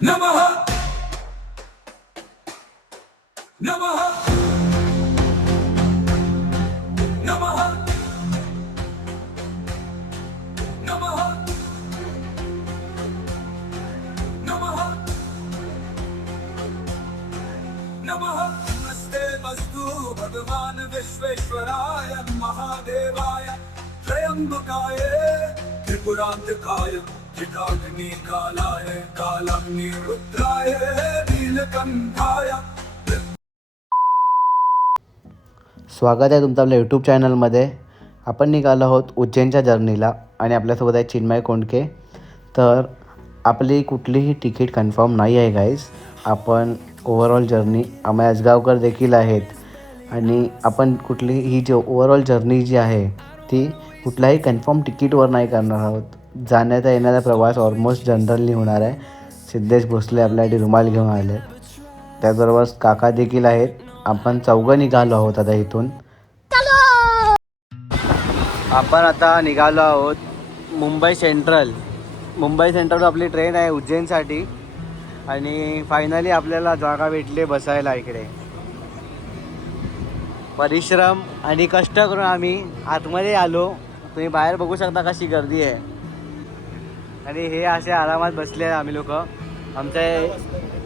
नमः नमः नमः नमः नमः नमः नमस्ते मस्तु भगवान विश्वेश्वराय महादेवाय त्रयंबकाय त्रिपुरांतकाय जटाग्नि कालाय कालाग्नि रुद्राय नीलकंठाय। स्वागत आहे तुमचं आपल्या यूट्यूब चॅनलमध्ये. आपण निघालो आहोत उज्जैनच्या जर्नीला आणि आपल्यासोबत आहे चिन्मय कोंडके. तर आपली कुठलीही तिकीट कन्फर्म नाही आहे गाईज. आपण ओव्हरऑल जर्नी आम्ही आजगावकर देखील आहेत आणि आपण कुठलीही जी ओव्हरऑल जर्नी जी आहे ती कुठल्याही कन्फर्म तिकीटवर नाही करणार आहोत. जाण्याचा येणारा प्रवास ऑलमोस्ट जनरलनी होणार आहे. सिद्धेश भोसले आपल्यासाठी रुमाल घेऊन आले. त्याचबरोबर काका देखील आहेत. आपण चौघं निघालो आहोत आता इथून. आपण आता निघालो आहोत मुंबई सेंट्रल आपली ट्रेन आहे उज्जैनसाठी आणि फायनली आपल्याला जागा भेटली बसायला. इकडे परिश्रम आणि कष्ट करून आम्ही आतमध्ये आलो. तुम्ही बाहेर बघू शकता कशी गर्दी आहे आणि हे असे आरामात बसले आहे आम्ही लोक. आमचा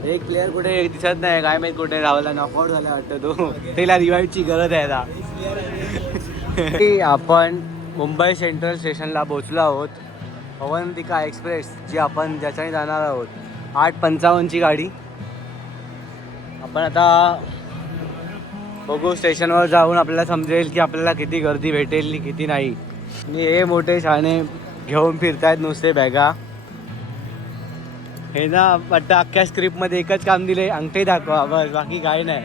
एक प्लेअर कुठे दिसत नाही, काय माहीत कुठे राहिला, नॉकआउट झाला वाटतं तो. त्याला रिवाईव्हची गरज आहे आता. आपण मुंबई सेंट्रल स्टेशनला पोहोचलो आहोत. अवंतिका एक्सप्रेस जी आपण ज्याच्याने जाणार आहोत 8:55ची गाडी. आपण आता बघू स्टेशनवर जाऊन आपल्याला समजेल की आपल्याला किती गर्दी भेटेल किती नाही. आणि हे मोठे शाणे घेऊन फिरतायत नुसते बॅगा. हे ना वाटतं अख्ख्या स्क्रिप्टमध्ये एकच काम दिले, अंगठे दाखवा बस, बाकी काय नाही.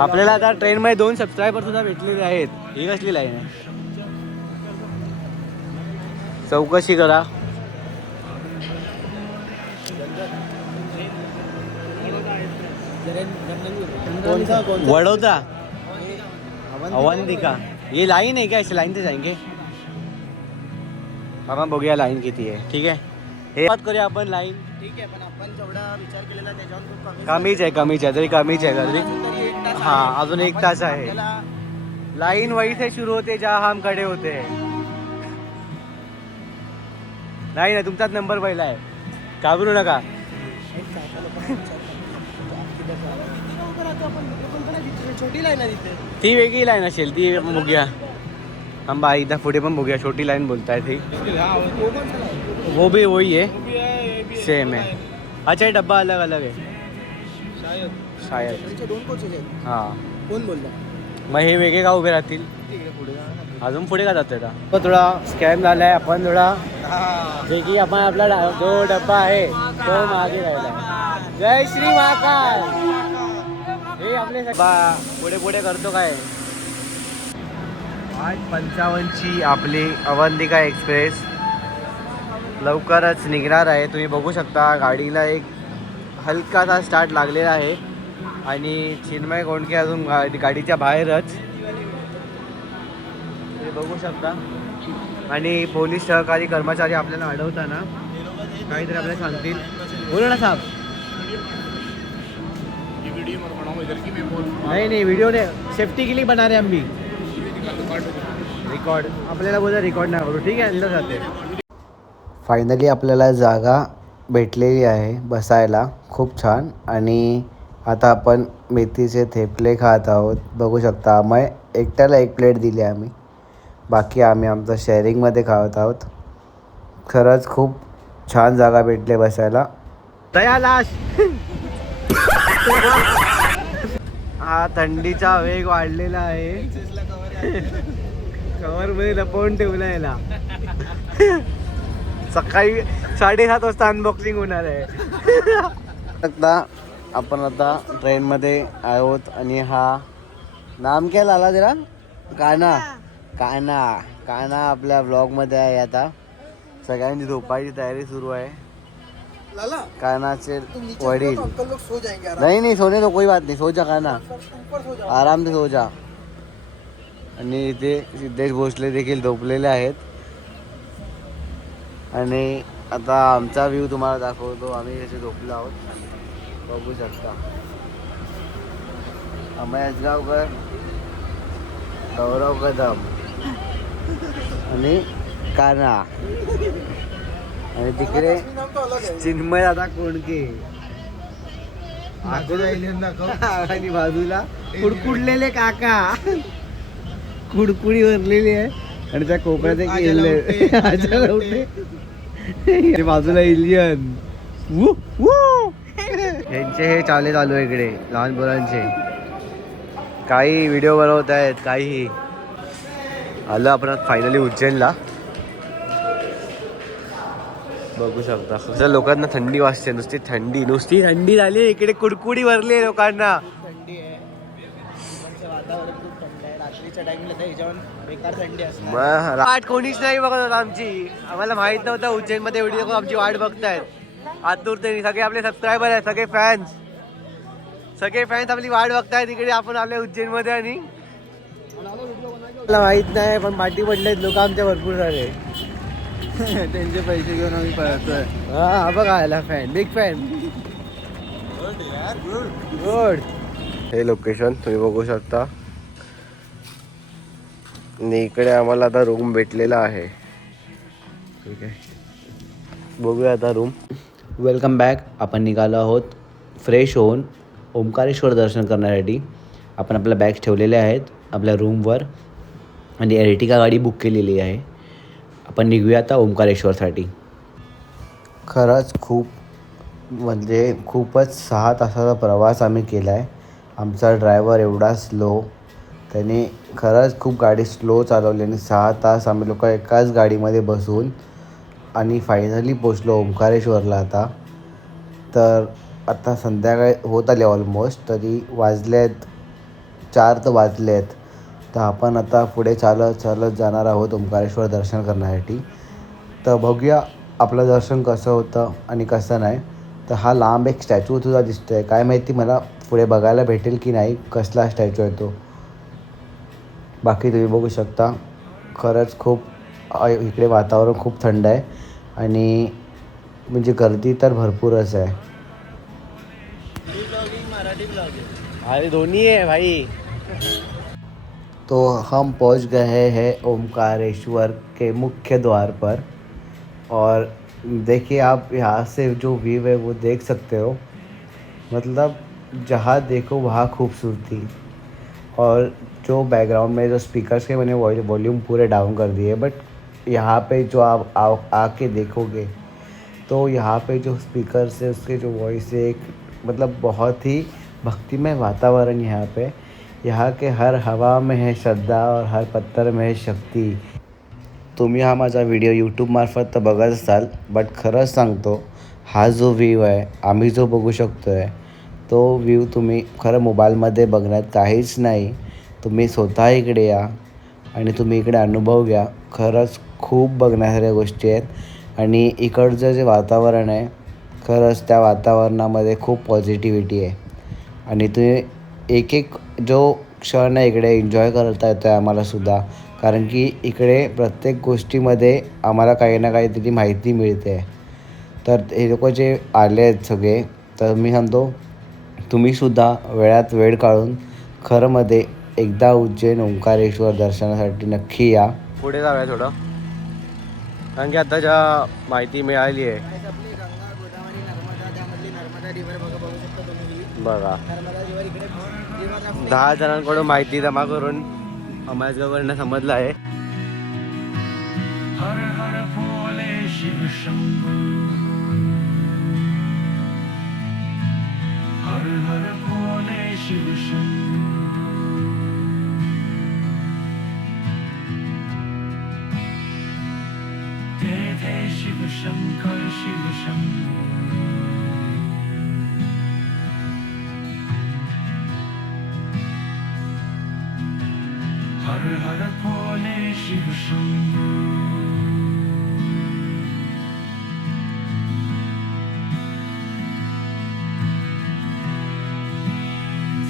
आपल्याला आता ट्रेनमध्ये 2 सबस्क्रायबर सुद्धा भेटलेले आहेत. ही कसली लाईन आहे, चौकशी करा. वडोदरा अवंतिका ये लाईन आहे क्या? ऐसे लाईन से जाएंगे. आपण बघूया लाईन किती आहे. ठीक आहे, हे बात करूया आपण लाईन. ठीक आहे, पण आपण जेवढा विचार केलेला त्याच्यावर कमीच आहे तरी कमीच आहे गर्दी. हाँ अजून 1 तास आहे. लाईन वही से शुरू होते जहाँ हम खड़े होते हैं. नाही तुमचाच नंबर पहिला आहे, घाबरू नका. ती वेगळी लाईन असेल, ती बघूया. हम भाई इधर पुढे पण बघूया, छोटी लाईन बोलताय ती. वो भी वही है, सेम है. अच्छा, डब्बा अलग अलग है शायद. हां कोण बोलला मग हे वेगळे का उभे राहतील. अजून पुढे का जातोय का? तो थोडा स्कॅम झालाय. आपण थोडा जे की आपण आपला जो डब्बा आहे तो मागे राहिला. जय श्री महाकाल. हे आपले पुढे पुढे करतो काय. 8:55ची आपली अवंतिका एक्सप्रेस लवकरच निघणार आहे. तुम्ही बघू शकता गाडीला एक हलकासा स्टार्ट लागलेला आहे आणि चिन्मय कोंडके अजून गाडीच्या बाहेरच, तुम्ही बघू शकता. आणि पोलीस सहकारी कर्मचारी आपल्याला अडवताना काहीतरी आपल्याला सांगतील. बोलो ना साहब. नहीं वीडियो ने सेफ्टी के लिए बना रहे हम भी. रिकॉर्ड आपल्याला बोला रिकॉर्ड नाही करू. ठीक आहे, अंदर जाते. फायनली आपल्याला जागा भेटलेली आहे बसायला, खूप छान. आणि आता आपण मेथीचे थेपले खात आहोत. बघू शकता आम्ही एकट्याला 1 प्लेट दिली आम्ही, बाकी आम्ही आमचं शेअरिंगमध्ये खात आहोत. खरंच खूप छान जागा भेटले बसायला. तया लाश. हा थंडीचा वेग वाढलेला आहे. कवरमध्ये लपवून ठेवला याला. सकाळी 7:30 वाजता अनबॉक्सिंग होणार आहे. आपण आता ट्रेनमध्ये आहोत आणि हा नाम काय लाला जरा काना आपल्या ब्लॉगमध्ये आहे. आता सगळ्यांची झोपायची तयारी सुरू आहे. कानाचे वडील नहीं सोने तो कोई बात नहीं, सो जा काना, आराम से सो जा. आणि इथे सिद्धेश भोसले देखील झोपलेले आहेत आणि आता आमचा व्ह्यू तुम्हाला दाखवतो. आम्ही इथे झोपलो आहोत, बघू शकता. अमय असगावकर, गौरव कदम आणि काना, आणि तिकडे चिन्मय दादा कोंडके आणि बाजूला कुडकुडलेले काका, कुडकुडी भरलेली आहे. आणि त्या कोपऱ्यात एक बाजूला एलियन. यांचे हे चालू आहे इकडे लहान मुलांचे. काही व्हिडिओ बनवत आहेत, काही. आलो आपण फायनली उज्जैनला. बघू शकता कसं लोकांना थंडी वाजते. नुसती थंडी झाली इकडे. कुडकुडी भरली लोकांना. थंडी आहे, वातावरण खूप थंड आहे. रात्रीच्या टाइमला तर ह्याच्यावर बेकार थंडी असते. वाट कोणीच नाही बघत होता आमची. आम्हाला माहित नव्हतं उज्जैन मध्ये एवढी लोक आमची वाट बघतायत आतुरतेने. सगळे आपले सबस्क्रायबर आहेत, सगळे फॅन्स आपली वाट बघतायत. इकडे आपण आले उज्जैन मध्ये आणि मला माहित नाही पण पाठी पडलेत लोक आमच्या भरपूर झाले. त्यांचे पैसे घेऊन आम्ही पळतोय. हा बघा याला फॅन, बिग फॅन. गुड. हे लोकेशन तुम्ही बघू शकता. आणि इकडे आम्हाला आता रूम भेटलेला आहे. ठीक आहे, बघूया आता रूम. Welcome back. आपण निघालो आहोत फ्रेश होऊन ओंकारेश्वर दर्शन करण्यासाठी. आपण आपल्या बॅग्स ठेवलेल्या आहेत आपल्या रूमवर आणि एर्टिगा गाडी बुक केलेली आहे. आपण निघूया आता ओंकारेश्वरसाठी. खरंच म्हणजे खूपच 6 तासाचा प्रवास आम्ही केला आहे. आमचा ड्रायव्हर एवढा स्लो, त्याने खरंच खूप गाडी स्लो चालवली आणि 6 तास आम्ही लोक एकाच गाडीमध्ये बसून आणि फायनली पोचलो ओंकारेश्वरला. तर आता संध्याकाळी होत आले ऑलमोस्ट. तरी वाजलेत 4 तर वाजलेत. तर आपण आता पुढे चालत जाणार आहोत ओंकारेश्वर दर्शन करण्यासाठी. तर बघूया आपलं दर्शन कसं होतं आणि कसं नाही. तर हा लांब एक स्टॅच्यू सुद्धा दिसतोय. काय माहिती मला पुढे बघायला भेटेल की नाही, कसला स्टॅच्यू आहे तो. बाकी तुम्ही बघू शकता खरंच खूप इकडे वातावरण खूप थंड आहे आणि म्हणजे गर्दी तर भरपूरच आहे. मराठी ब्लॉगिंग अरे दोनों है भाई. तो हम पहुंच गए हैं ओमकारेश्वर के मुख्य द्वार पर. और देखिए आप यहाँ से जो व्यू है वो देख सकते हो. मतलब जहाँ देखो वहाँ खूबसूरती. और जो बैकग्राउंड में जो स्पीकर्स के मैंने वॉल्यूम पूरे डाउन कर दिए. बट यहाँ पे जो आप आके देखोगे तो यहाँ पे जो स्पीकर्स है उसके जो वॉइस है एक मतलब बहुत ही भक्तिमय वातावरण. यहाँ के हर हवा में है श्रद्धा और हर पत्थर में है शक्ती. तुम्ही हा माझा व्हिडिओ यूट्यूबमार्फत तर बघत असाल, बट खरंच सांगतो हा जो व्ह्यू आहे आम्ही जो बघू शकतो आहे तो व्ह्यू तुम्ही खरं मोबाईलमध्ये बघण्यात काहीच नाही. तुम्ही स्वतः इकडे या आणि तुम्ही इकडे अनुभव घ्या. खरंच खूप बघण्यासाऱ्या गोष्टी आहेत आणि इकडचं जे वातावरण आहे खरंच त्या वातावरणामध्ये खूप पॉझिटिव्हिटी आहे. आणि तुम्ही एक जो क्षण आहे इकडे एन्जॉय करता येतो आहे आम्हालासुद्धा. कारण की इकडे प्रत्येक गोष्टीमध्ये आम्हाला काही ना काहीतरी माहिती मिळते. तर हे लोक जे आले आहेत सगळे, तर मी सांगतो तुम्हीसुद्धा वेळात वेळ काढून खरंमध्ये एकदा उज्जैन ओंकारेश्वर दर्शनासाठी नक्की या. पुढे जाऊया थोडं, कारण की आता ज्या माहिती मिळाली आहे. आपली गंगा, गोदावरी, नर्मदा, त्यामधली नर्मदा रिव्हर बघू शकता तुम्ही. बघा नर्मदा रिव्हर इकडे रिव्हर 10 जणांकडून माहिती जमा करून अमयाजगावकडनं समजलं आहे. हर हर भोले शिव शंभो, हर हर भोले शिव शंभो, जय जय शिव शंकर शिव शंभो. हर हर भोले शिव शंभो,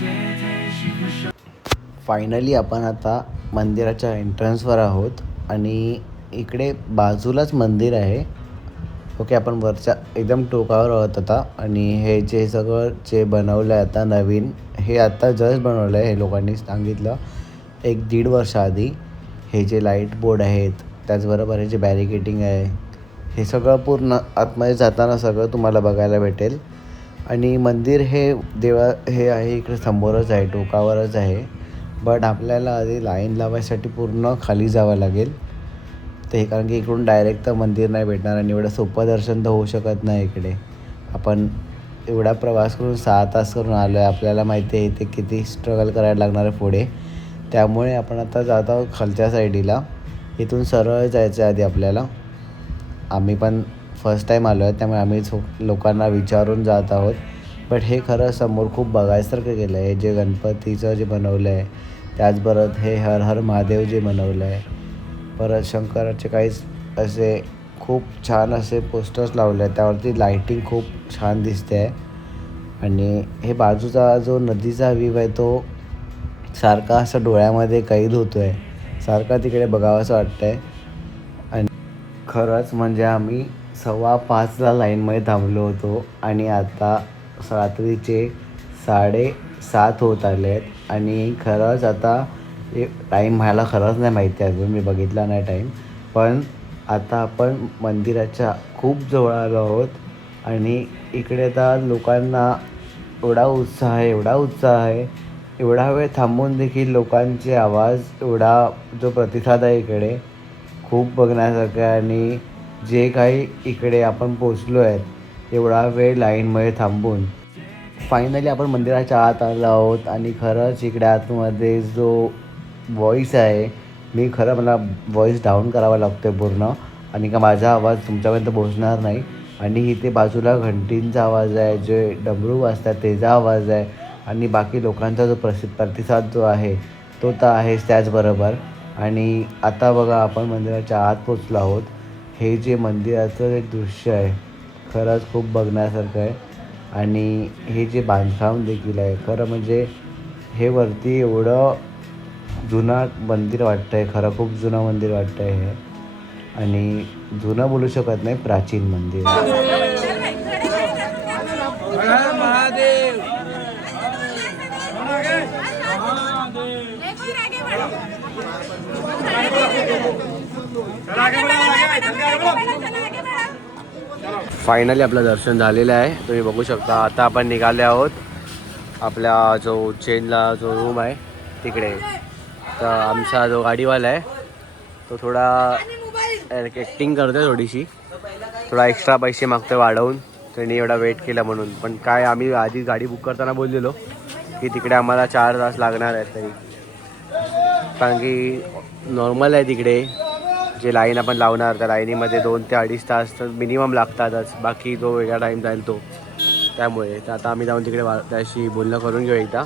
जय जय शिव शंभो. फायनली आपण आता मंदिराच्या एंट्रन्सवर आहोत आणि इकडे बाजूलाच मंदिर आहे ओके, आपण वरच्या एकदम टोकावर आहोत आता. आणि हे जे सगळं जे बनवलं आहे आता नवीन, हे आता जस्ट बनवलं आहे, हे लोकांनी सांगितलं 1-1.5 वर्ष आधी. हे जे लाईट बोर्ड आहेत, त्याचबरोबर हे जे बॅरिकेटिंग आहे, हे सगळं पूर्ण आतमध्ये जाताना सगळं तुम्हाला बघायला भेटेल. आणि मंदिर हे हे आहे इकडे समोरच आहे, टोकावरच आहे. बट आपल्याला आधी लाईन लावायसाठी पूर्ण खाली जावं लागेल. ते कारण की इकडून डायरेक्ट तर मंदिर नाही भेटणार आणि एवढं सोपं दर्शन तर होऊ शकत नाही इकडे. आपण एवढा प्रवास करून 6 तास करून आलो आहे, आपल्याला माहिती आहे इथे किती स्ट्रगल करायला लागणार आहे पुढे. त्यामुळे आपण आता जात आहोत खालच्या साईडला. इथून सरळ जायचं आहे आधी आपल्याला. आम्ही पण फर्स्ट टाईम आलो आहे, त्यामुळे आम्ही लोकांना विचारून जात आहोत. बट हे खरं समोर खूप बघायसारखं केलं आहे. हे जे गणपतीचं जे बनवलं आहे, त्याचबरोबर हे हर हर महादेव जे बनवलं आहे, परत शंकराचे काहीच असे खूप छान असे पोस्टर्स लावले आहेत, त्यावरती लाईटिंग खूप छान दिसते आहे. आणि हे बाजूचा जो नदीचा व्ह्यू आहे तो सारखा असं डोळ्यामध्ये कैद होतो आहे, सारखा तिकडे बघावंसं वाटतं आहे. आणि खरंच म्हणजे आम्ही 5:15ला लाईनमध्ये थांबलो होतो आणि आता रात्रीचे 7:30 होत आले आहेत. आणि खरंच आता टाईम मला खरंच नाही माहिती, अजून मी बघितला नाही टाईम. पण आता आपण मंदिराच्या खूप जवळ आलो आहोत. आणि इकडे आता लोकांना एवढा उत्साह आहे, एवढा वेळ थांबून देखील लोकांचे आवाज, एवढा जो प्रतिसाद आहे इकडे खूप बघण्यासारखं आहे. आणि जे काही इकडे आपण पोचलो आहेत एवढा वेळ लाईनमध्ये थांबून, फायनली आपण मंदिराच्या आत आलो आहोत. आणि खरंच इकडे आतमध्ये जो व्हॉईस आहे, मला व्हॉईस डाऊन करावा लागतो आहे पूर्ण, आणि का माझा आवाज तुमच्यापर्यंत पोहोचणार नाही. आणि इथे बाजूला घंटींचा आवाज आहे, जे डमरू वाजतात त्याचा आवाज आहे, आणि बाकी लोकांचा जो प्रतिसाद जो आहे तो तर आहेच त्याचबरोबर. आणि आता बघा आपण मंदिराच्या आत पोचलो आहोत. हे जे मंदिराचं एक दृश्य आहे खरंच खूप बघण्यासारखं आहे. आणि हे जे बांधकाम देखील आहे, खरं म्हणजे हे वरती एवढं जुनं मंदिर वाटतं आहे, खरं खूप जुनं मंदिर वाटतं आहे हे. आणि जुनं बोलू शकत नाही, प्राचीन मंदिर. फायनली आपलं दर्शन झालेलं आहे, तुम्ही बघू शकता. आता आपण निघाले आहोत आपल्या जो उज्जैनला जो रूम आहे तिकडे. तर आमचा जो गाडीवाला आहे तो थोडा ॲक्टिंग करतो आहे, थोडा एक्स्ट्रा पैसे मागतो वाढवून, त्यांनी एवढा वेट केला म्हणून. पण काय, आम्ही आधी गाडी बुक करताना बोललेलो की तिकडे आम्हाला 4 तास लागणार आहेत तरी, कारण की नॉर्मल आहे तिकडे जे लाईन आपण लावणार त्या लाईनीमध्ये 2 ते 2.5 तास तर मिनिमम लागतातच, बाकी जो वेगळा टाईम जाईल तो. त्यामुळे तर आता आम्ही जाऊन तिकडे त्याशी बोलणं करून घेऊ एकदा.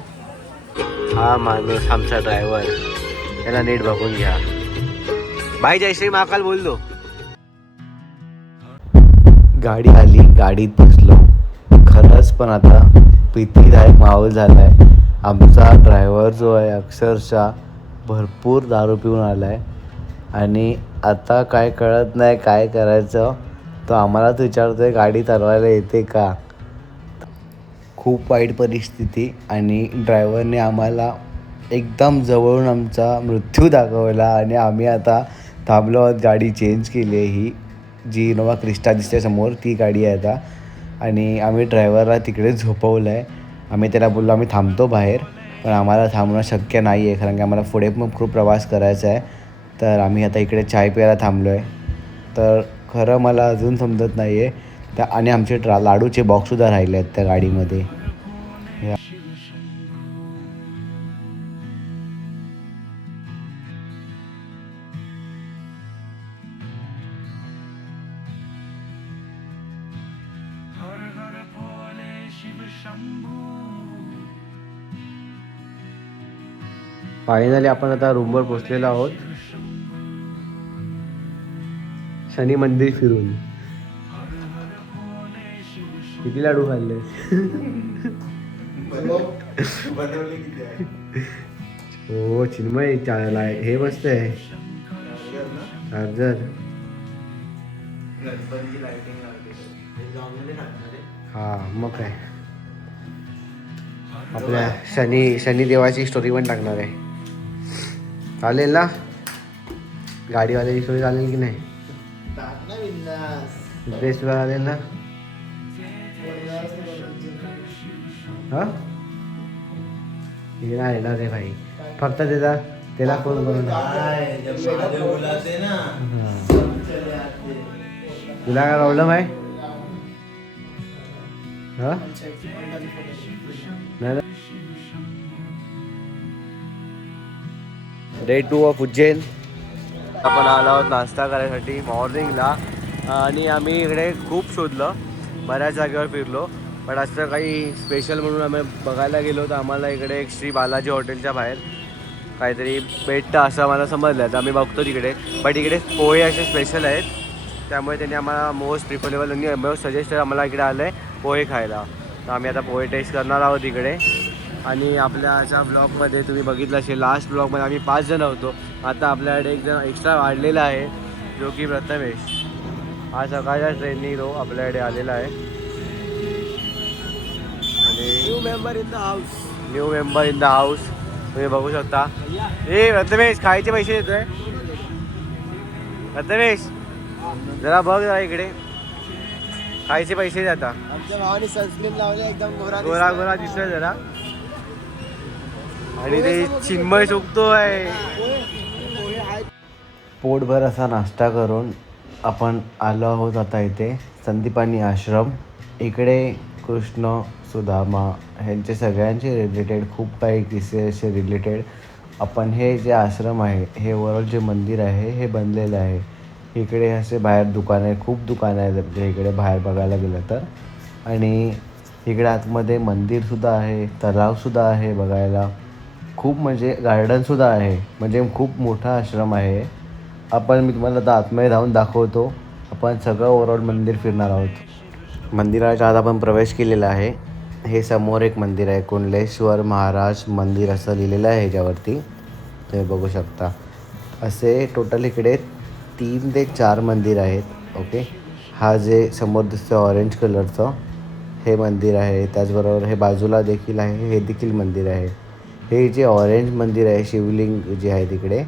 हा माणूस आमचा ड्रायव्हर, त्याला नीट बघून घ्या. भाई जय श्री महाकाल बोल दो. गाडी आली, गाडीत बसलो. खरंच पण आता भीतीदायक माहोल झाला आहे. आमचा ड्रायव्हर जो आहे अक्षरशः भरपूर दारू पिऊन आला आहे. आणि आता काय कळत नाही काय करायचं. तो आम्हालाच विचारतो आहे गाडी चालवायला येते का. खूप वाईट परिस्थिती. आणि ड्रायव्हरने आम्हाला एकदम जवळून आमचा मृत्यू दाखवला. आणि आम्ही आता थांबलो आहोत, गाडी चेंज केली आहे. ही जी इनोवा क्रिस्टा दिसते समोर ती गाडी आहे आता. आणि आम्ही ड्रायव्हरला तिकडे झोपवलं आहे. आम्ही त्याला बोललो आम्ही थांबतो बाहेर, पण आम्हाला थांबणं शक्य नाही आहे कारण की आम्हाला पुढे पण खूप प्रवास करायचा आहे. तर आम्ही आता इकडे चाय प्यायला थांबलो आहे. तर खरं मला अजून समजत नाही आहे आणि आमचे लाडूचे बॉक्ससुद्धा राहिले आहेत त्या गाडीमध्ये. हर हर भोले शिव शंभू. फायनली आपण आता रूमवर पोचलेलो आहोत. शनी मंदिर फिरून किती लाडू खाल्ले. हो चिन्मय चालला आहे. हे मस्त आहे चार्जर. गणपतीची लाइटिंग हां मग काय आपल्या शनिदेवाची स्टोरी पण टाकणार आहे. चालेल ना? गाडीवाल्याची स्टोरी चालेल की नाही? ड्रेस तुला चालेल ना? हां येणार रे भाई. फक्त त्याला फोन करून तुला काय प्रॉब्लेम आहे? हां डे 2 ऑफ उज्जैन. आपण आलो आहोत नाश्ता करायसाठी मॉर्निंगला आणि आम्ही इकडे खूप शोधलं, बऱ्याच जागेवर फिरलो, पण असं काही स्पेशल म्हणून आम्ही बघायला गेलो तर आम्हाला इकडे एक श्री बालाजी हॉटेलच्या बाहेर काहीतरी भेटतं असं आम्हाला समजलं. तर आम्ही बघतो तिकडे, बट इकडे पोहे असे स्पेशल आहेत, त्यामुळे त्यांनी आम्हाला मोस्ट प्रिफरेबल आणि मोस्ट सजेस्ट आम्हाला इकडे आलं आहे पोहे खायला. तर आम्ही आता पोहे टेस्ट करणार आहोत इकडे. आणि आपल्याच्या ब्लॉगमध्ये तुम्ही बघितलं असेल लास्ट ब्लॉगमध्ये आम्ही 5 जण होतो. आता आपल्याकडे एक जण एक्स्ट्रा वाढलेला आहे जो की प्रथमेश. आज सकाळच्या ट्रेननी तो आपल्याकडे आलेला आहे आणि new member in the house तुम्ही बघू शकता. ए प्रथमेश खायचे पैसे देतोय. प्रथमेश जरा बघ जरा इकडे खायचे पैसे दे. आता आमच्या भावाने सनस्क्रीन लावले एकदम गोरा दिसतोय जरा. आणि ते चिन्मय चुकतोय. पोटभर असा नाश्ता करून आपण आलो आहोत आता इथे संदीपानी आश्रम. इकडे कृष्ण सुदामा ह्यांचे सगळ्यांचे रिलेटेड खूप काही किस्से असे रिलेटेड. आपण हे जे आश्रम आहे हे वरच जे मंदिर आहे हे बनलेलं आहे. इकडे असे बाहेर दुकान आहे, खूप दुकानं आहेत म्हणजे इकडे बाहेर बघायला गेलं तर. आणि इकडे आतमध्ये मंदिरसुद्धा आहे, तलावसुद्धा आहे बघायला, खूप म्हणजे गार्डनसुद्धा आहे, म्हणजे खूप मोठा आश्रम आहे. मी तुम्हाला आता आतमध्ये जाऊन दाखवतो. आपण सगळं ओव्हरऑल मंदिर फिरणार आहोत. मंदिराच्या आत आपण प्रवेश केलेला आहे. हे समोर एक मंदिर आहे, कुंडलेश्वर महाराज मंदिर असं लिहिलेलं आहे ह्याच्यावरती तुम्ही बघू शकता. असे टोटल इकडे 3 ते 4 मंदिर आहेत. ओके, हा जे समोर दिसतं ऑरेंज कलरचं हे मंदिर आहे. त्याचबरोबर हे बाजूला देखील आहे, हे देखील मंदिर आहे. हे जे ऑरेंज मंदिर आहे शिवलिंग जे आहे तिकडे,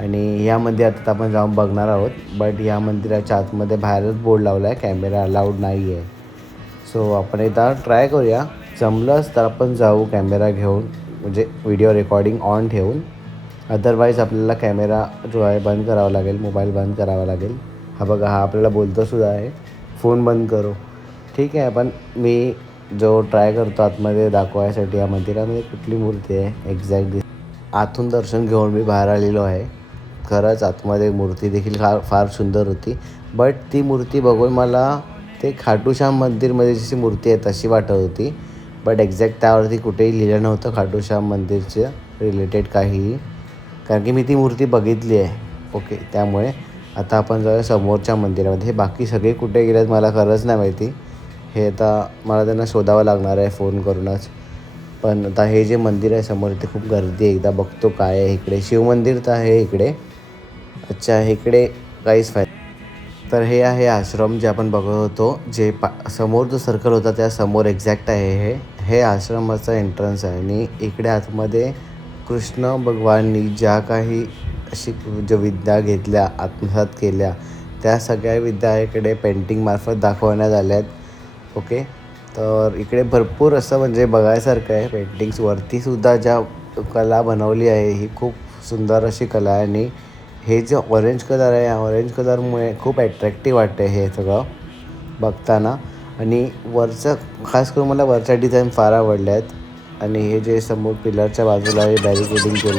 आणि या मंदिरात आपण जाऊन बघणार आहोत. बट या मंदिराच्या आतमध्ये बाहेरच बोर्ड लावला आहे कॅमेरा अलाउड नाही आहे. सो आपण एकदा ट्राय करूया, जमलंच तर आपण जाऊ कॅमेरा घेऊन, म्हणजे व्हिडिओ रेकॉर्डिंग ऑन ठेवून. अदरवाईज आपल्याला कॅमेरा जो आहे बंद करावा लागेल, मोबाईल बंद करावा लागेल. हा बघा, हा आपल्याला बोलतोसुद्धा आहे फोन बंद करो. ठीक आहे, पण मी जो ट्राय करतो आतमध्ये दाखवायसाठी या मंदिरामध्ये कुठली मूर्ती आहे एक्झॅक्टली. आतून दर्शन घेऊन मी बाहेर आलेलो आहे. खरंच आतमध्ये मूर्ती देखील फार सुंदर होती. बट ती मूर्ती बघून मला ते खाटूश्याम मंदिरमध्ये जशी मूर्ती आहे तशी वाटत होती. बट एक्झॅक्ट त्यावरती कुठेही लिहिलं नव्हतं खाटूश्याम मंदिरच्या रिलेटेड काहीही, कारण की मी ती मूर्ती बघितली आहे. ओके, त्यामुळे आता आपण जाऊया समोरच्या मंदिरामध्ये. हे बाकी सगळे कुठे गेलेत मला खरंच नाही माहिती. हे आता मला त्यांना शोधावं लागणार आहे फोन करूनच. पण आता हे जे मंदिर आहे समोर इथे खूप गर्दी आहे. एकदा बघतो काय आहे इकडे. शिवमंदिर तर आहे इकडे. अच्छा, इकडे काहीच फायदा. तर हे आहे आश्रम जे आपण बघत होतो, जे समोर जो सर्कल होता त्या समोर एक्झॅक्ट आहे हे आश्रमाचं एंट्रन्स आहे. आणि इकडे आतमध्ये कृष्ण भगवाननी ज्या काही अशी ज्या विद्या घेतल्या, आत्मसात केल्या, त्या सगळ्या विद्या इकडे पेंटिंगमार्फत दाखवण्यात आल्या आहेत. ओके, तर इकडे भरपूर असं म्हणजे बघायसारखं आहे. पेंटिंग्सवरतीसुद्धा ज्या कला बनवली आहे ही खूप सुंदर अशी कला आहे. आणि हे जे ऑरेंज कलर आहे, या ऑरेंज कलरमुळे खूप ॲट्रॅक्टिव्ह वाटते हे सगळं बघताना. आणि वरचं खास करून मला वरच्या डिझाईन फार आवडल्या आहेत. आणि हे जे समोर पिलरच्या बाजूला हे बॅरिकेडिंग केलं,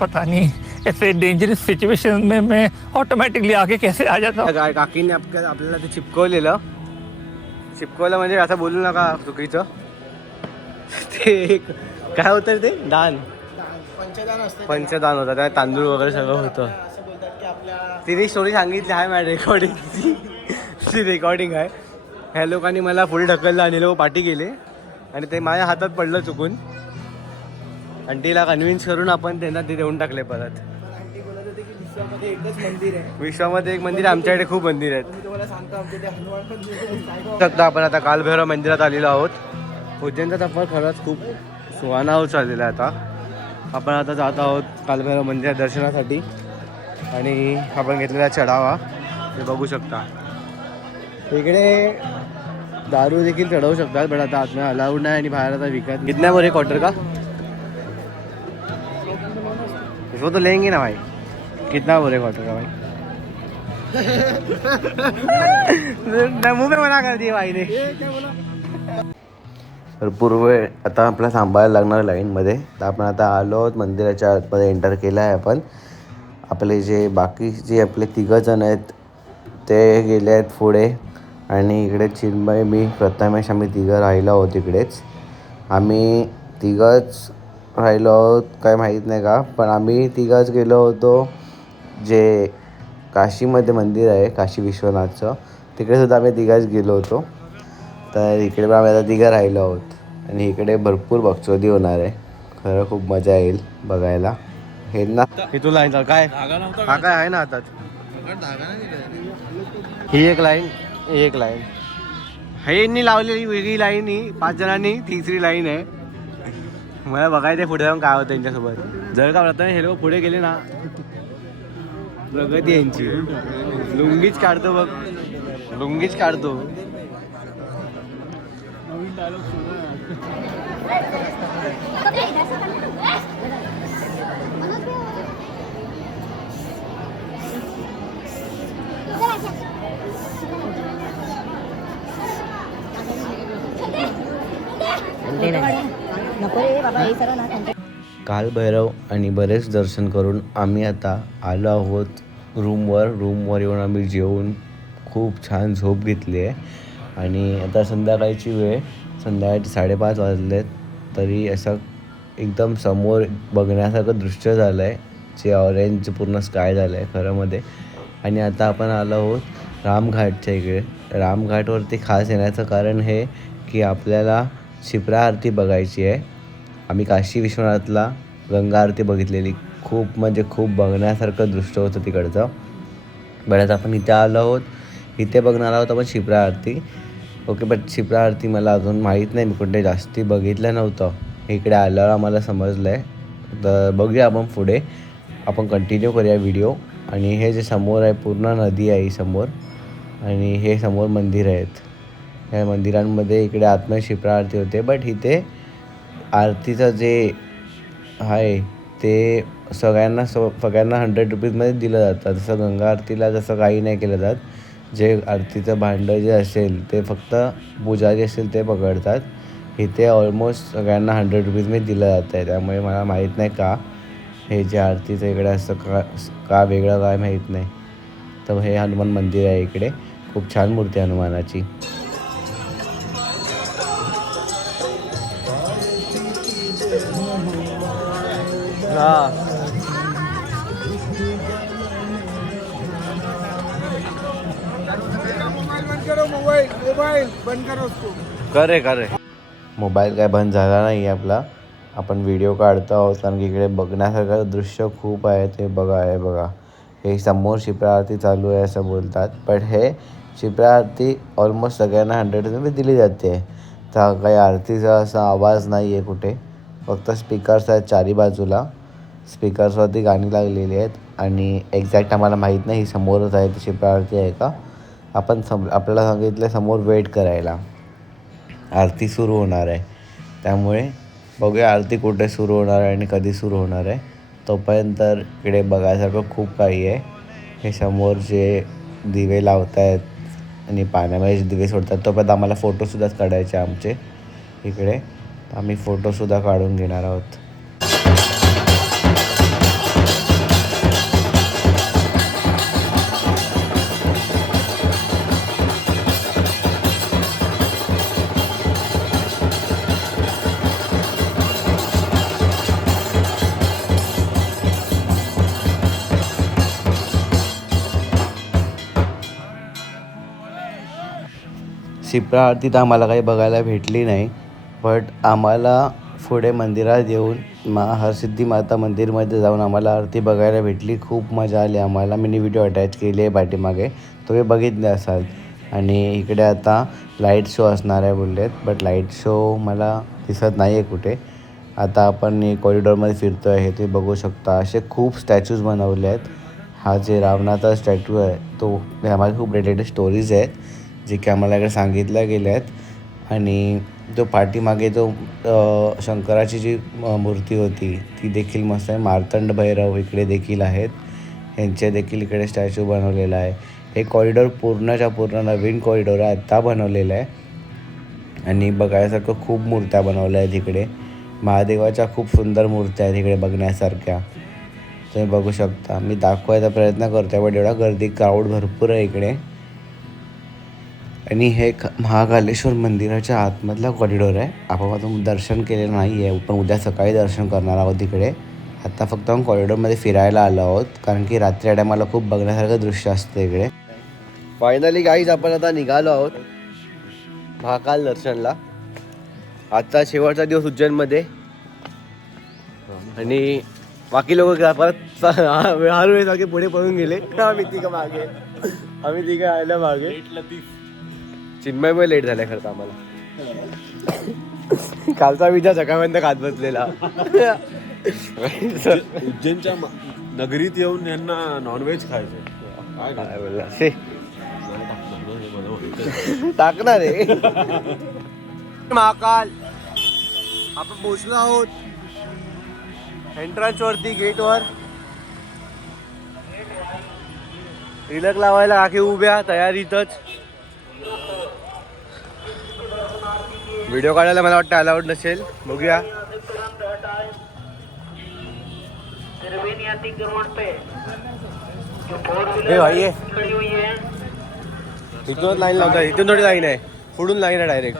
पता नहीं ऐसे डेंजरस सिचुएशन में मैं ऑटोमेटिकली आगे कैसे आ जाता हूँ. काकीने आपल्याला ते चिपकवलं म्हणजे असं बोलू नका चुकीचं. ते एक काय होतं ते दान, पंचदान होतं, त्या तांदूळ वगैरे सगळं होतं. असं बोलतात की आपल्या तिने स्टोरी सांगितली आहे माझ्या रेकॉर्डिंगची. ती रेकॉर्डिंग आहे. ह्या लोकांनी मला पुढे ढकललं आणि लोक पाठी गेले आणि ते माझ्या हातात पडलं चुकून. आंटीला कन्व्हिन्स करून आपण त्यांना ते देऊन टाकले परत. आंटी बोलत होते की विश्वामध्ये एकच मंदिर आहे. विश्वामध्ये एक मंदिर आहे, आमच्याकडे खूप मंदिर आहेत. मी तुम्हाला सांगतो आमच्या ते हनुमान मंदिर आहे, साईबाबा. सध्या आपण आता कालभैरव मंदिरात आलेलो आहोत. उज्जैनचा सफर खरंच खूप सुहाना होत चाललेला आहे. आता आपण आता जात आहोत कालभैरव मंदिरात दर्शनासाठी आणि आपण घेतलेला चढावा ते बघू शकता. इकडे दारू देखील चढवू शकतात पण आता आतमध्ये अलाउड नाही आणि बाहेर आता विकत. कितना वर एक क्वार्टर का इसको तो लेंगे ना भाई. कितना वर एक क्वार्टर का भाई. मुंह में मना कर दिया भाई ने. भरपूर वेळ आता आपल्याला थांबायला लागणार लाईनमध्ये. तर आपण आता आलो आहोत मंदिराच्या आतमध्ये एंटर केलं आहे आपण. आपले जे बाकी जे आपले तिघंजण आहेत ते गेले आहेत पुढे आणि इकडे चिन्मय मी प्रथमेश आम्ही तिघं राहिलो आहोत इकडेच. आम्ही तिघंच राहिलो आहोत काय माहीत नाही का, पण आम्ही तिघंच गेलो होतो जे काशीमध्ये मंदिर आहे काशी विश्वनाथचं, तिकडे सुद्धा आम्ही तिघंच गेलो होतो. तर इकडे पण आम्ही आता तिघं राहिलो आहोत आणि इकडे भरपूर बकचोदी होणार आहे. खरं खूप मजा येईल बघायला. हे ना इथून लाईन चाल काय हा काय आहे ना आता. ही एक लाईन ही एक लाईन ह्यांनी लावलेली वेगळी लाईन ही 5 जणांनी तिसरी लाईन आहे. मला बघायचं पुढे जाऊन काय होतं त्यांच्यासोबत. जर का प्रथम हे लोक पुढे गेले ना प्रगती यांची. लुंगीच काढतो बघ लुंगीच काढतो. कालभैरव आणि बरेच दर्शन करून आम्ही आता आलो आहोत रूमवर येऊन आम्ही जेवून खूप छान झोप घेतली आहे. आणि आता संध्याकाळची वेळ संध्याकाळचे 5:30 वाजलेत तरी असं एकदम समोर बघण्यासारखं दृश्य झालं आहे. जे ऑरेंज पूर्ण स्काय झालं आहे खरंमध्ये. आणि आता आपण आलो आहोत रामघाटच्या इकडे. रामघाटवरती खास येण्याचं कारण हे की आपल्याला शिप्रा आरती बघायची आहे. आम्ही काशी विश्वनाथला गंगा आरती बघितलेली. खूप म्हणजे खूप बघण्यासारखं दृश्य होतं तिकडचं. बऱ्याच आपण इथे आलो आहोत. इथे बघणार आहोत आपण शिप्रा आरती. ओके बट शिप्रा आरती मला अजून माहीत नाही, मी कुठे जास्ती बघितलं नव्हतं. इकडे आल्यावर आम्हाला समजलं आहे. तर बघूया आपण पुढे आपण कंटिन्यू करूया व्हिडिओ. आणि हे जे समोर आहे पूर्ण नदी आहे समोर आणि हे समोर मंदिर आहेत. ह्या मंदिरांमध्ये इकडे आतमध्ये शिप्रा आरती होते बट इथे आरतीचं जे आहे ते सगळ्यांना 100 रुपीजमध्ये दिलं जातं. जसं गंगा आरतीला जसं काही नाही केलं जात. जे आरतीचं भांडं जे असेल ते फक्त पुजारी असेल ते पकडतात. इथे ऑलमोस्ट सगळ्यांना 100 रुपीजमध्ये दिलं जातं आहे. त्यामुळे मला माहीत नाही का हे जे आरतीचं इकडे असं का वेगळं काय माहीत नाही. तर हे हनुमान मंदिर आहे इकडे. खूप छान मूर्ती आहे हनुमानाची. करे मोबाईल काय बंद झाला नाही आपला. आपण व्हिडिओ काढतो आहोत कारण की इकडे बघण्यासारखं दृश्य खूप आहे. ते बघा हे समोर शिप्रा आरती चालू आहे असं बोलतात. बट हे शिप्रा आरती ऑलमोस्ट सगळ्यांना 100 रुपये दिली जाते. तर काही आरतीचा असा आवाज नाही आहे कुठे. फक्त स्पीकर्स आहेत चारी बाजूला. स्पीकर्सवरती गाणी लागलेली आहेत आणि एक्झॅक्ट आम्हाला माहीत नाही ही समोरच आहे ती शिप्रा आरती आहे का. आपण आपल्याला सांगितलं समोर वेट करायला. आरती सुरू होणार आहे त्यामुळे बघूया आरती कुठे सुरू होणार आहे आणि कधी सुरू होणार आहे. तोपर्यंत इकडे बघायसारखं खूप काही आहे. हे समोर जे दिवे लावत आहेत आणि पाण्यामध्ये दिवे सोडतात तोपर्यंत आम्हाला फोटोसुद्धाच काढायचे आमचे इकडे. आम्ही फोटोसुद्धा काढून घेणार आहोत. शिप्रा आरती तर आम्हाला काही बघायला भेटली नाही, बट आम्हाला पुढे मंदिरात येऊन हरसिद्धी माता मंदिरमध्ये जाऊन आम्हाला आरती बघायला भेटली. खूप मजा आली आम्हाला. मी व्हिडिओ अटॅच केली आहे पाठीमागे, तुम्ही बघितले असाल. आणि इकडे आता लाईट शो असणार आहे बोललेत, बट लाईट शो मला दिसत नाही आहे कुठे. आता आपण कॉरिडॉरमध्ये फिरतो आहे, हे तुम्ही बघू शकता. असे खूप स्टॅच्यूज बनवले आहेत. हा जे रावणाचा स्टॅच्यू आहे तो आम्हाला खूप रिलेटेड स्टोरीज आहेत जे की आम्हाला इकडे सांगितल्या गेल्या आहेत. आणि जो पाठीमागे जो शंकराची जी मूर्ती होती ती देखील मस्त आहे. मार्तंड भैरव इकडे देखील आहेत, यांचे देखील इकडे स्टॅच्यू बनवलेला आहे. हे कॉरिडॉर पूर्णच्या पूर्ण नवीन कॉरिडॉर आहे, आत्ता बनवलेलं आहे. आणि बघायसारखं खूप मूर्त्या बनवल्या आहेत इकडे. महादेवाच्या खूप सुंदर मूर्त्या आहेत इकडे बघण्यासारख्या, तुम्ही बघू शकता. मी दाखवायचा प्रयत्न करतो आहे, पण एवढा गर्दी क्राऊड भरपूर आहे इकडे. आणि हे महाकालेश्वर मंदिराच्या आतमधला कॉरिडॉर आहे. आपण अजून दर्शन केलेलं नाही आहे, पण उद्या सकाळी दर्शन करणार आहोत इकडे. आत्ता फक्त आपण कॉरिडॉरमध्ये फिरायला आलो आहोत, कारण की रात्री टायमाला खूप बघण्यासारखं दृश्य असतं इकडे. फायनली गाईज आपण आता निघालो आहोत महाकाल दर्शनला. आजचा शेवटचा दिवस उज्जैनमध्ये. आणि बाकी लोक परत हर वेळेसारखे पुढे पळून गेले. आम्ही तिघं आयला मागे. चिन्मयमुळे लेट झालाय खरं तर आम्हाला. कालचा विचार सकाळपर्यंत खात बसलेला. उज्जैनच्या नगरीत येऊन यांना नॉनव्हेज खायचं काय बोलला से टाकणार आहे. महाकाल आपण पोहोचलो आहोत एंट्रन्स वरती, गेटवर. तिलक लावायला काकी उभ्या तयारीतच. व्हिडिओ काढायला मला वाटतं अलाउड नसेल, बघूया. हे भाई इथूनच लाईन लावतात, इथून थोडी लाईन आहे, पुढून लाईन आहे डायरेक्ट.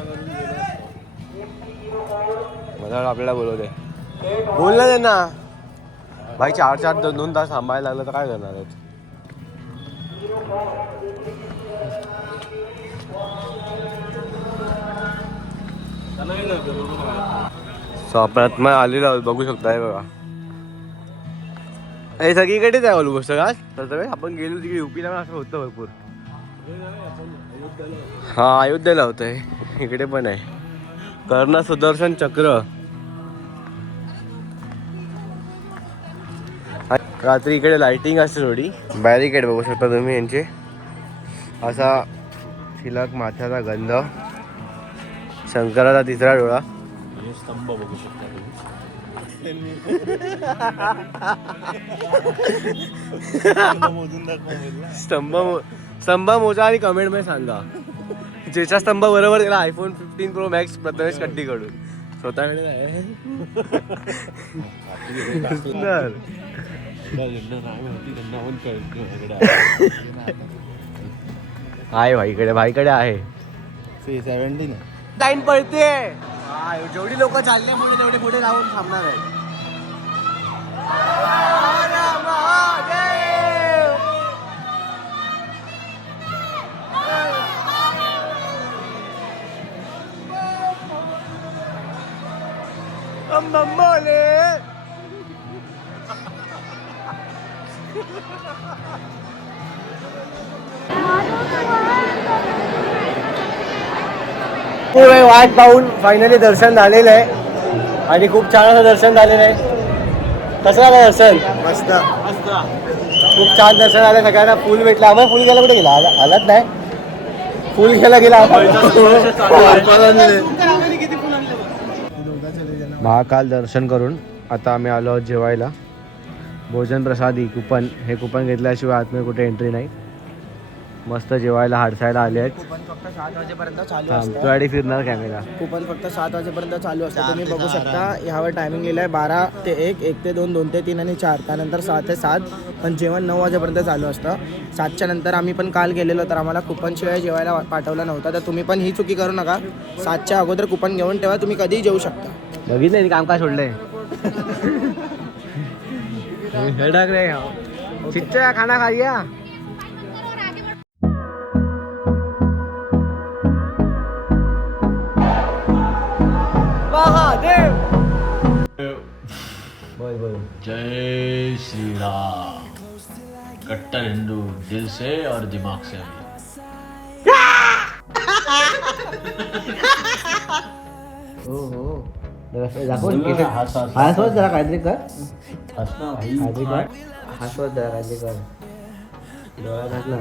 मला आपल्याला बोलवते, बोल ना त्यांना. भाई 4-4 तास थांबायला लागलं तर काय करणार आहेत. आपण आलेलो आहोत, बघू शकताय बघा. हे सगळीकडेच आहे ऑलमोस्ट का. आपण गेलो तिकडे युपीला पण असं होतं भरपूर. हा अयोध्येला होतं आहे, इकडे पण आहे. कर्ण सुदर्शन चक्र. रात्री इकडे लाइटिंग असते थोडी. बॅरिकेड बघू शकता तुम्ही यांचे. असा तिलक, माथ्याचा गंध, शंकराचा तिसरा डोळा. स्तंभ बघू शकता स्तंभ मोजा आणि कमेंट मध्ये सांगा ज्याचा स्तंभ बरोबर त्याला आयफोन 15 प्रो मॅक्स प्रथमेश कट्टीकडून. स्वतःकडे आहे. सुंदर आहे भाईकडे, भाईकडे आहे. 17 लाईन पळते. जेवढी लोक चालल्यामुळे तेवढे पुढे राहून थांबणार आहे. वाट पाहून फायनली दर्शन झालेलं आहे आणि खूप छान असं दर्शन झालेलं आहे. कसं झालं दर्शन? मस्त. खूप छान दर्शन झालं. सगळ्यांना फुल भेटला. आम्हाला फुल घ्यायला कुठे गेला? आलाच नाही. फुल घ्यायला गेला. महाकाल दर्शन करून आता आम्ही आलो आहोत जेवायला. भोजन प्रसादी कुपन, हे कुपन घेतल्याशिवाय आतमध्ये कुठे एंट्री नाही. मस्त जेवायला हाडसायला आले आहेत. कुपन फक्त 7 वाजेपर्यंत चालू थांब, असतं. तुझ्यासाठी फिरणार कॅमेरा. कुपन फक्त 7 वाजेपर्यंत चालू असतं. तुम्ही बघू शकता ह्यावर टायमिंग लिहिलं आहे 12 ते 1, 1 ते 2, 2 ते 3 आणि 4. त्यानंतर 6 ते 7. पण जेवण 9 वाजेपर्यंत चालू असतं. 7च्या नंतर आम्ही पण काल गेलेलो तर आम्हाला कुपनशिवाय जेवायला पाठवलं नव्हतं. तर तुम्ही पण ही चुकी करू नका. 7च्या अगोदर कुपन घेऊन ठेवा, तुम्ही कधीही जेवू शकता. बघितलं काम काय सोडलंय. चिच्चा खाना खाइया. जय श्री राम। कट्टर हिंदू दिल से और दिमाग से भी। हो हो दाखव बोल ना, हस, हस, हस जरा काहीतरी कर हस ना भाई। काहीतरी कर हसवत जरा काहीतरी कर डोळा घातला